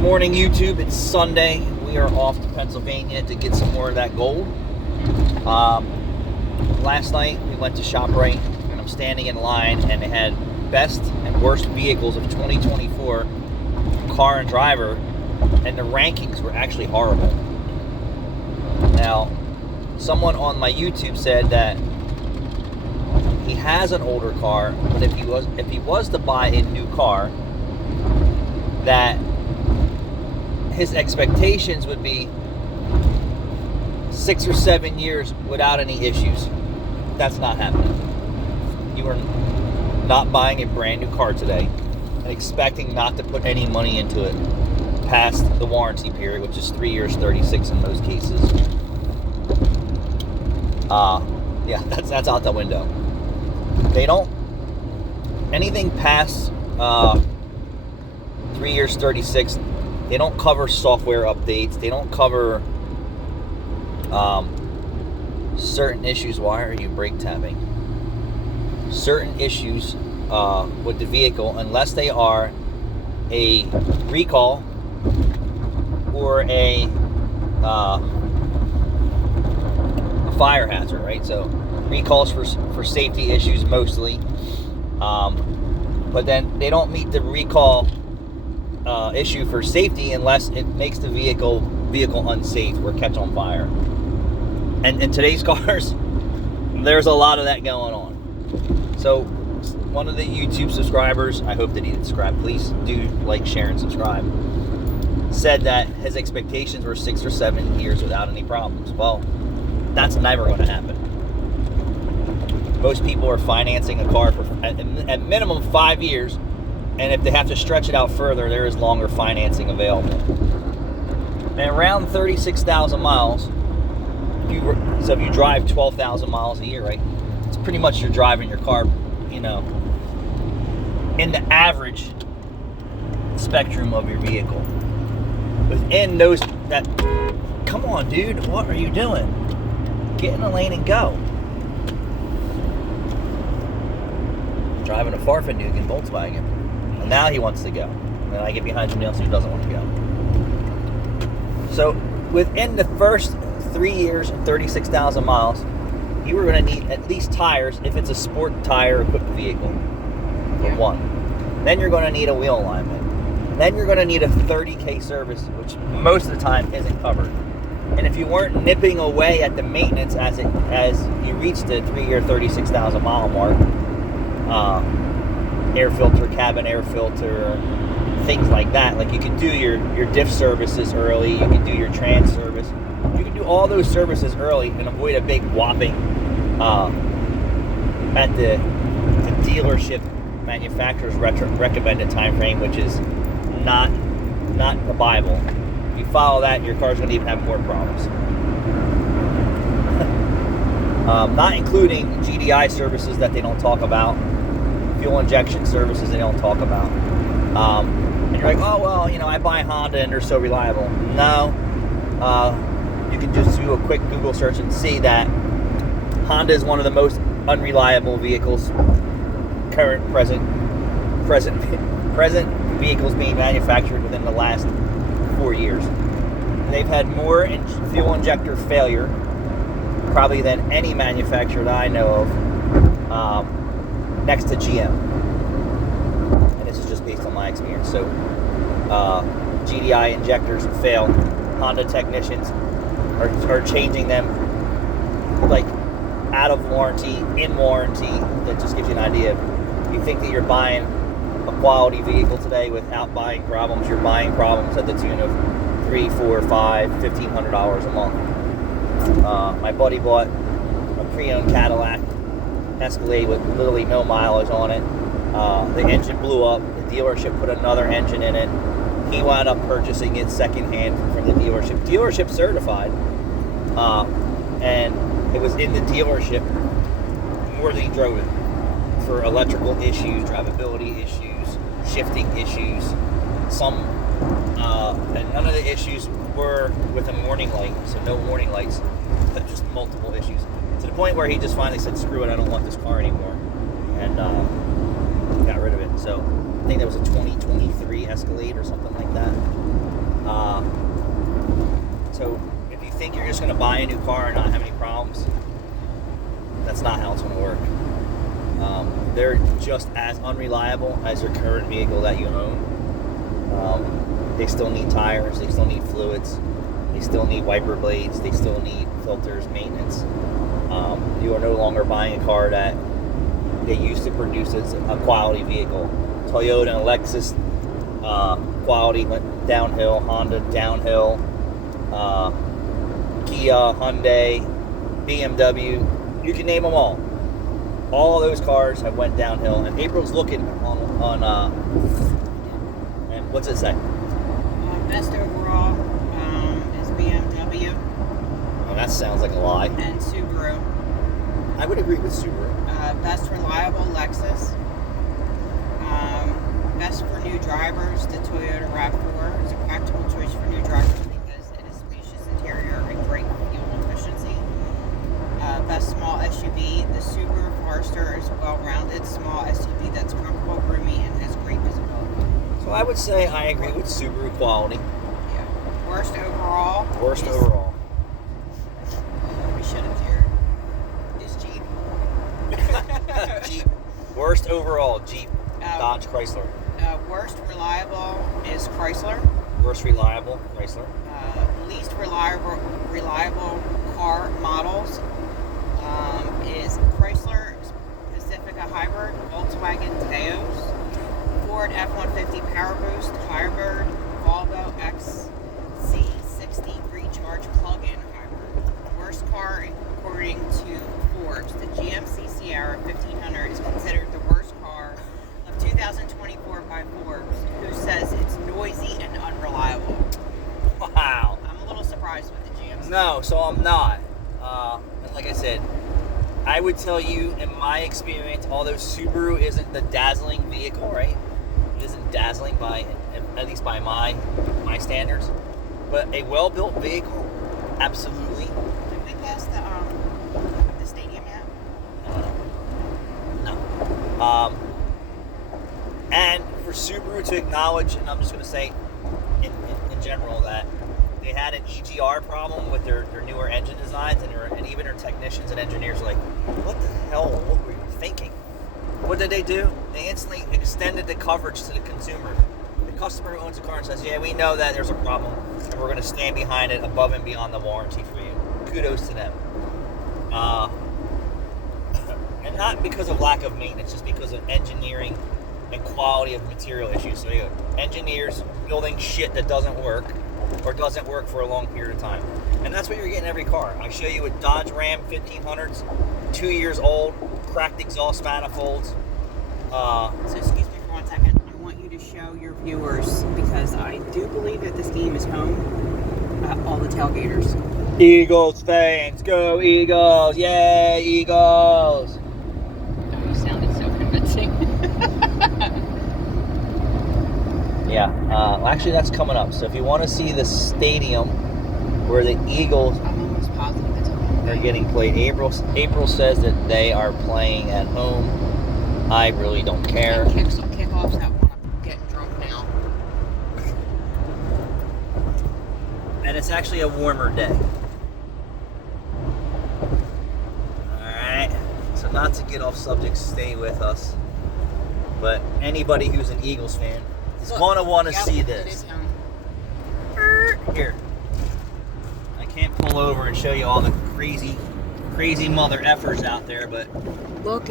morning, YouTube. It's Sunday. We are off to Pennsylvania to get some more of that gold. Last night we went to ShopRite and I'm standing in line and they had best and worst vehicles of 2024 car and driver, and the rankings were actually horrible. Now, someone on my YouTube said that he has an older car, but if he was to buy a new car, that his expectations would be 6 or 7 years without any issues. That's not happening. You are not buying a brand new car today and expecting not to put any money into it past the warranty period, which is 3 years, 36 in most cases. Yeah, that's out the window. They don't, anything past 3 years, 36, they don't cover software updates. They don't cover certain issues. Why are you brake tapping? Certain issues with the vehicle, unless they are a recall or a fire hazard, right? So recalls for safety issues mostly, but then they don't meet the recall issue for safety unless it makes the vehicle unsafe or catch on fire. And in today's cars, there's a lot of that going on. So one of the YouTube subscribers, I hope that he did subscribe, please do like, share, and subscribe, said that his expectations were 6 or 7 years without any problems. Well, that's never going to happen. Most people are financing a car for at minimum 5 years, and if they have to stretch it out further, there is longer financing available. And around 36,000 miles, if you drive 12,000 miles a year, right? It's pretty much you're driving your car, in the average spectrum of your vehicle. Within those, come on, dude, what are you doing? Get in the lane and go. Driving a Farfanugan Volkswagen. And now he wants to go. And then I get behind him, so he doesn't want to go. So within the first 3 years and 36,000 miles, you were going to need at least tires if it's a sport tire equipped vehicle, for one. Then you're going to need a wheel alignment. Then you're going to need a 30K service, which most of the time isn't covered. And if you weren't nipping away at the maintenance as you reached the 3 year, 36,000 mile mark, air filter, cabin air filter, things like that. Like you could do your diff services early, you could do your trans service. You can do all those services early and avoid a big whopping at the dealership manufacturer's recommended time frame, which is not the Bible. If you follow that, your car's going to even have more problems. Not including GDI services that they don't talk about, fuel injection services they don't talk about. And you're like, oh, well, I buy Honda and they're so reliable. No. You can just do a quick Google search and see that Honda is one of the most unreliable vehicles, present vehicles being manufactured within the last 4 years. They've had more fuel injector failure probably than any manufacturer that I know of, next to GM. And this is just based on my experience. So GDI injectors fail. Honda technicians are changing them like out of warranty, in warranty. That just gives you an idea. You think that you're buying a quality vehicle today without buying problems. You're buying problems at the tune of $3, $4, $5, $1,500 a month. My buddy bought a pre-owned Cadillac Escalade with literally no mileage on it. The engine blew up. The dealership put another engine in it. He wound up purchasing it secondhand from the dealership. Dealership certified. And it was in the dealership more than he drove it for electrical issues, drivability issues, shifting issues. And none of the issues were with a warning light, so no warning lights, but just multiple issues. To the point where he just finally said, screw it, I don't want this car anymore. And got rid of it. So I think that was a 2023 Escalade or something like that. just going to buy a new car and not have any problems. That's not how it's going to work. They're just as unreliable as your current vehicle that you own. They still need tires, they still need fluids, they still need wiper blades, they still need filters, maintenance. You are no longer buying a car that they used to produce as a quality vehicle. Toyota and Lexus quality went downhill, Honda downhill, Kia, Hyundai, BMW, you can name them all. All of those cars have went downhill, and April's looking on and what's it say? Best overall is BMW. Oh, that sounds like a lie. And Subaru. I would agree with Subaru. Best reliable, Lexus. Best for new drivers, the Toyota RAV4 is a practical choice for new drivers because it is spacious interior and great fuel efficiency. Best small SUV, the Subaru Forester is a well-rounded small SUV that's comfortable, roomy, and has great visibility. So I would say I agree with Subaru quality. Yeah. Worst overall. Worst overall. We should have here. Is Jeep. Jeep. Worst overall, Jeep. Dodge, Chrysler. Worst reliable is Chrysler. Worst reliable, Chrysler. Least reliable car models is Chrysler Pacifica Hybrid, Volkswagen Taos, Ford F-150 PowerBoost Hybrid, Volvo XC60 Recharge plug-in hybrid. Worst car according to Forbes, the GMC Sierra 1500 is considered the worst car of 2024 by Forbes, who says it's noisy and unreliable. Wow. I'm a little surprised with the GMC. No, so I'm not. And like I said, I would tell you, in my experience, although Subaru isn't the dazzling vehicle, right? It isn't dazzling by, at least by my standards, but a well-built vehicle, absolutely. Did we pass the stadium yet? No. And for Subaru to acknowledge, and I'm just going to say in general, that they had an EGR problem with their newer engine designs, and even their technicians and engineers are like, what the hell, what were you thinking? What did they do? They instantly extended the coverage to the consumer. The customer who owns a car and says, yeah, we know that there's a problem, and we're going to stand behind it above and beyond the warranty for you. Kudos to them. And not because of lack of maintenance, just because of engineering and quality of material issues. So you have engineers building shit that doesn't work, or doesn't work for a long period of time. And that's what you're getting in every car. I show you a Dodge Ram 1500s, 2 years old, cracked exhaust manifolds. So excuse me for 1 second. I want you to show your viewers, because I do believe that this game is home, all the tailgaters. Eagles fans, go Eagles! Yay, Eagles! Oh, you sounded so convincing. Yeah, actually that's coming up. So if you want to see the stadium where the Eagles I'm almost positive it's home. are getting played, April says that they are playing at home. I really don't care. Kickoffs that want to get drunk now. And it's actually a warmer day. Alright, so not to get off subject, stay with us. But anybody who's an Eagles fan is going to want to see this. It is home. Here. I can't pull over and show you all the crazy mother effers out there, but Look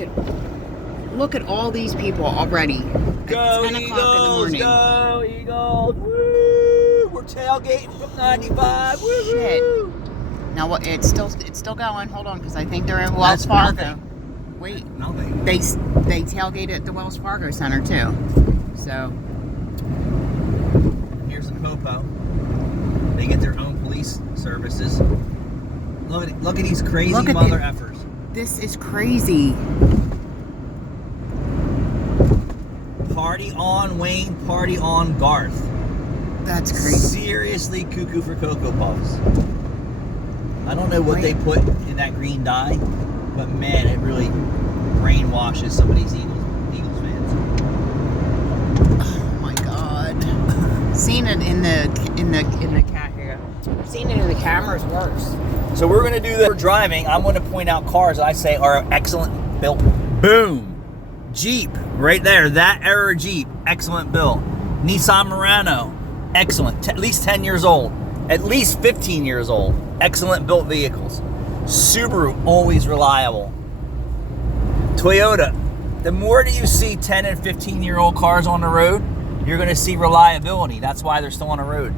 at all these people already. go at 10 o'clock in the morning. Go Eagles! Woo! We're tailgating from 95. Woo! Shit. Now what? It's still going. Hold on, because I think they're in Wells Fargo. Wait, Nothing. they tailgate at the Wells Fargo Center too. So Here's some popo. They get their own police services. Look at these crazy mother effers. this is crazy. Party on Wayne, party on Garth. That's crazy. Seriously cuckoo for Cocoa Puffs. I don't know what they put in that green dye, but man, it really brainwashes some of these Eagles fans. Oh my god. Seen it in the cat here. Seeing into the camera is worse. So we're going to do the driving. I'm going to point out cars that I say are excellent built. Boom. Jeep, right there. That era Jeep, excellent built. Nissan Murano, excellent. At least 10 years old. At least 15 years old. Excellent built vehicles. Subaru, always reliable. Toyota, the more that you see 10 and 15-year-old cars on the road, you're going to see reliability. That's why they're still on the road.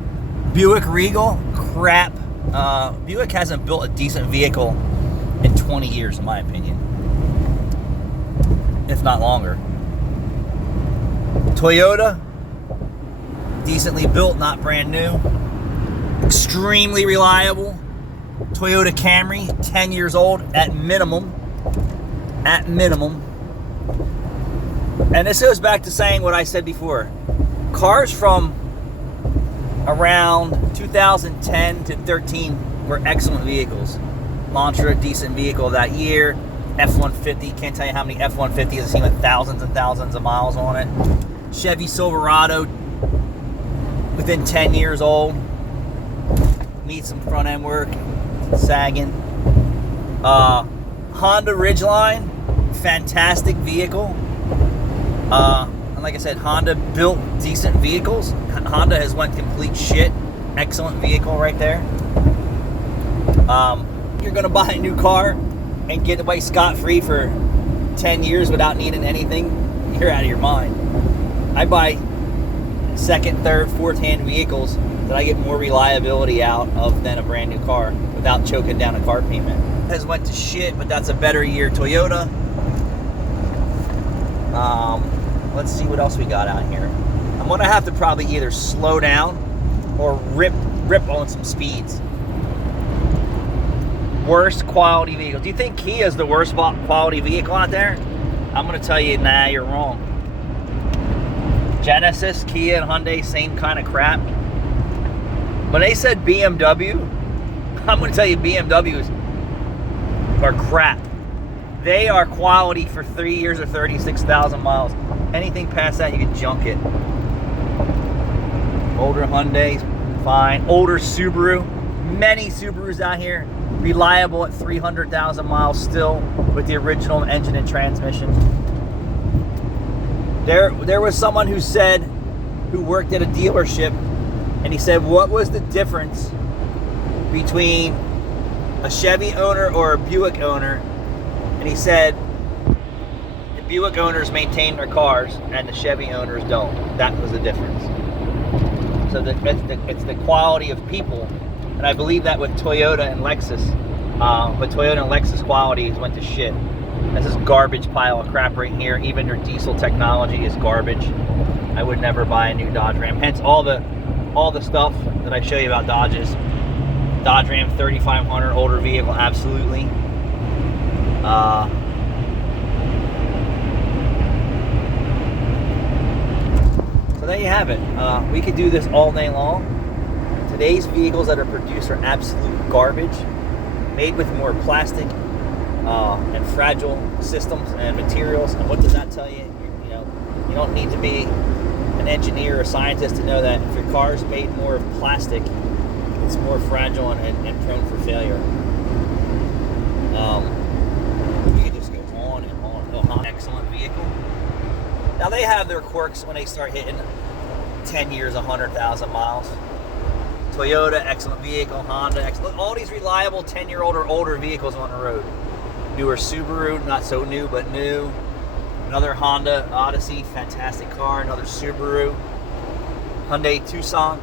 Buick Regal, crap. Buick hasn't built a decent vehicle in 20 years, in my opinion. If not longer. Toyota, decently built, not brand new. Extremely reliable. Toyota Camry, 10 years old at minimum. At minimum. And this goes back to saying what I said before. Cars from around 2010 to 13 were excellent vehicles. Lantra, decent vehicle that year. F-150, can't tell you how many F-150s I've seen with thousands and thousands of miles on it. Chevy Silverado, within 10 years old. Needs some front end work, sagging. Honda Ridgeline, fantastic vehicle. And like I said, Honda built decent vehicles. Honda has went complete shit. Excellent vehicle right there. You're gonna buy a new car and get away scot-free for 10 years without needing anything, you're out of your mind. I buy second, third, fourth-hand vehicles that I get more reliability out of than a brand new car without choking down a car payment. Has went to shit, but that's a better year Toyota. Let's see what else we got out here. I'm gonna have to probably either slow down or rip on some speeds. Worst quality vehicle. Do you think Kia is the worst quality vehicle out there? I'm gonna tell you, nah, you're wrong. Genesis, Kia, and Hyundai, same kind of crap. When they said BMW, I'm gonna tell you BMWs are crap. They are quality for 3 years or 36,000 miles. Anything past that, you can junk it. Older Hyundai, fine. Older Subaru, many Subarus out here, reliable at 300,000 miles still with the original engine and transmission. There was someone who worked at a dealership, and he said, what was the difference between a Chevy owner or a Buick owner? And he said, the Buick owners maintain their cars and the Chevy owners don't. That was the difference. So it's the quality of people. And I believe that with Toyota and Lexus. But Toyota and Lexus quality went to shit. This is garbage pile of crap right here. Even their diesel technology is garbage. I would never buy a new Dodge Ram. Hence all the stuff that I show you about Dodges. Dodge Ram 3500, older vehicle, absolutely. So there you have it. We could do this all day long. Today's vehicles that are produced are absolute garbage, made with more plastic and fragile systems and materials. And what does that tell you? You don't need to be an engineer or scientist to know that if your car is made more of plastic, it's more fragile and prone for failure. You can just go on and on. Excellent vehicle. Now they have their quirks when they start hitting 10 years, 100,000 miles. Toyota, excellent vehicle. Honda, excellent. All these reliable 10-year-old or older vehicles on the road. Newer Subaru, not so new, but new. Another Honda Odyssey, fantastic car. Another Subaru. Hyundai Tucson.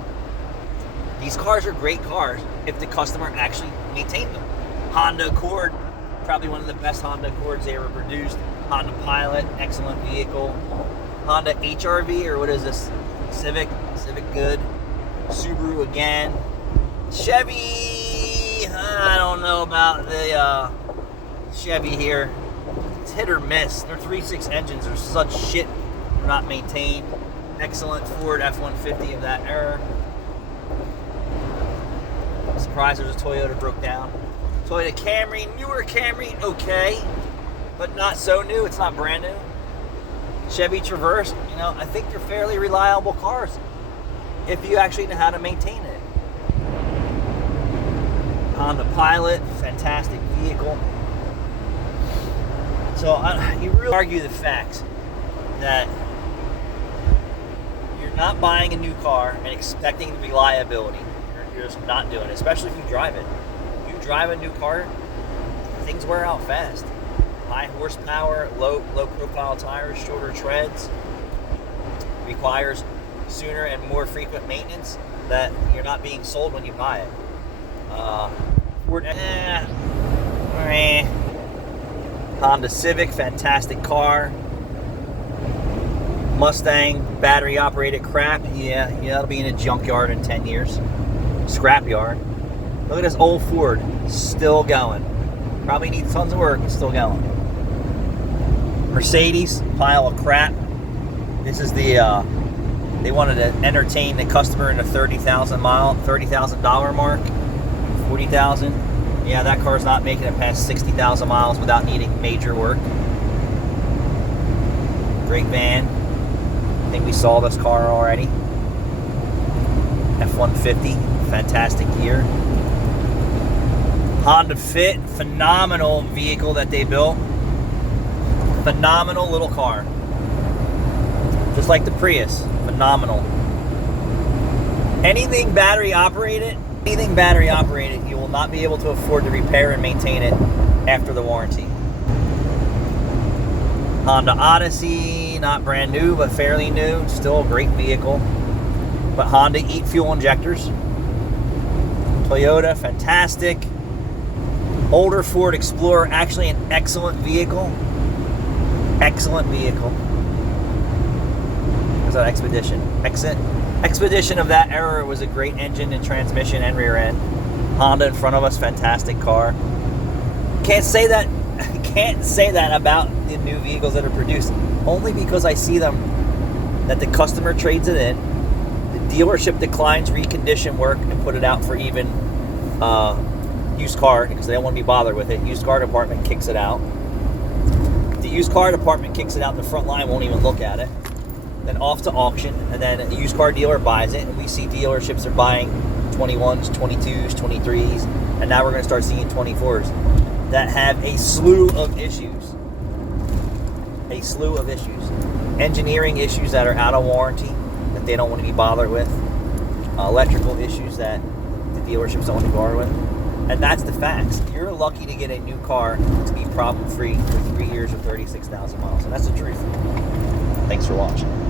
These cars are great cars if the customer actually maintained them. Honda Accord, probably one of the best Honda Accords they ever produced. Honda Pilot, excellent vehicle. Honda HR-V, or what is this? Civic good. Subaru again. Chevy, I don't know about the Chevy here. It's hit or miss. Their 3.6 engines are such shit. They're not maintained. Excellent Ford F-150 of that era. I'm surprised there's a Toyota broke down. Toyota Camry, newer Camry, okay, but not so new. It's not brand new. Chevy Traverse, I think they're fairly reliable cars if you actually know how to maintain it. Honda Pilot, fantastic vehicle. So you really argue the facts that you're not buying a new car and expecting the reliability. You're just not doing it, especially if you drive it. If you drive a new car, things wear out fast. High horsepower, low profile tires, shorter treads, requires sooner and more frequent maintenance that you're not being sold when you buy it. Honda Civic, fantastic car. Mustang, battery operated crap. Yeah, it'll be in a junkyard in 10 years. Scrapyard. Look at this old Ford, still going. Probably needs tons of work, it's still going. Mercedes, pile of crap. This is the, they wanted to entertain the customer in the $30,000 mark, 40,000. Yeah, that car's not making it past 60,000 miles without needing major work. Great van. I think we saw this car already. F-150, fantastic year. Honda Fit, phenomenal vehicle that they built. Phenomenal little car. Just like the Prius, phenomenal. Anything battery operated, you will not be able to afford to repair and maintain it after the warranty. Honda Odyssey, not brand new, but fairly new. Still a great vehicle. But Honda eat fuel injectors. Toyota, fantastic. Older Ford Explorer, actually an excellent vehicle. Excellent vehicle. There's that Expedition. Expedition of that era was a great engine and transmission and rear end. Honda in front of us, fantastic car. Can't say that about the new vehicles that are produced. Only because I see them that the customer trades it in, the dealership declines recondition work and put it out for even used car because they don't want to be bothered with it. Used car department kicks it out. The used car department kicks it out. The front line won't even look at it. Then off to auction, and then a used car dealer buys it, and we see dealerships are buying 21s, 22s, 23s, and now we're going to start seeing 24s that have a slew of issues. A slew of issues. Engineering issues that are out of warranty that they don't want to be bothered with. Electrical issues that the dealerships don't want to be bothered with. And that's the facts. You're lucky to get a new car to be problem-free for 3 years or 36,000 miles. And that's the truth. Thanks for watching.